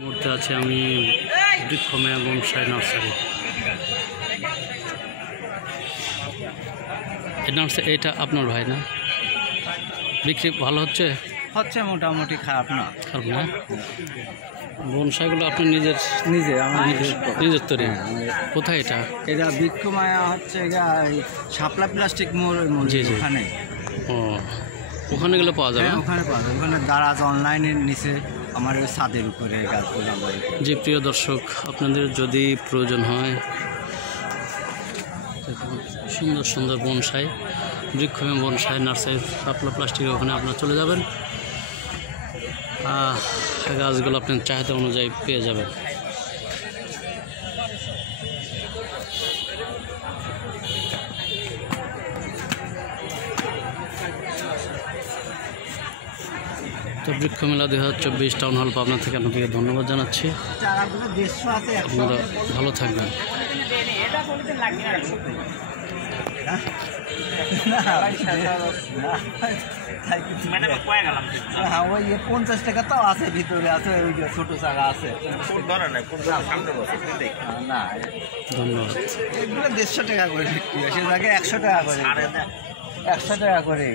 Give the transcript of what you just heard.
মুহূর্তে আছে আমি বৃক্ষমেয়া বনসাই নার্সারি। এটা আপনার ভাই না? বিক্রি ভালো হচ্ছে? হচ্ছে মোটামুটি, খারাপ না। খারাপ না? বনসাইগুলো আপনি নিজের তৈরি? কোথায় এটা? এটা বৃক্ষমেয়া হচ্ছে শাপলা প্লাস্টিক ওখানে। ও, ওখানে গেলে পাওয়া যাবে? ওখানে পাওয়া যাবে, ওখানে দারাজ অনলাইনের নিচে আমার ছাদের উপরে গাছগুলো। যে প্রিয় দর্শক, আপনাদের যদি প্রয়োজন হয় সুন্দর সুন্দর বনসাই, বৃক্ষমেয়া বনসাই নার্সারি শাপলা প্লাস্টিকের ওখানে আপনারা চলে যাবেন, গাছগুলো আপনার চাহিদা অনুযায়ী পেয়ে যাবেন। তো বৃক্ষমেলা 2024 টাউন হল পাবনা থেকে আপনাদেরকে ধন্যবাদ জানাচ্ছি। আপনারা ভালো থাকবেন। ওই 50 টাকা তো আছে, ভিতরে আছে, ওই ছোট জায়গা আছে। না, ধন্যবাদ। এগুলো 150 টাকা করে বিক্রি হয়, সে জায়গায় 100 টাকা করে, 100 টাকা করে।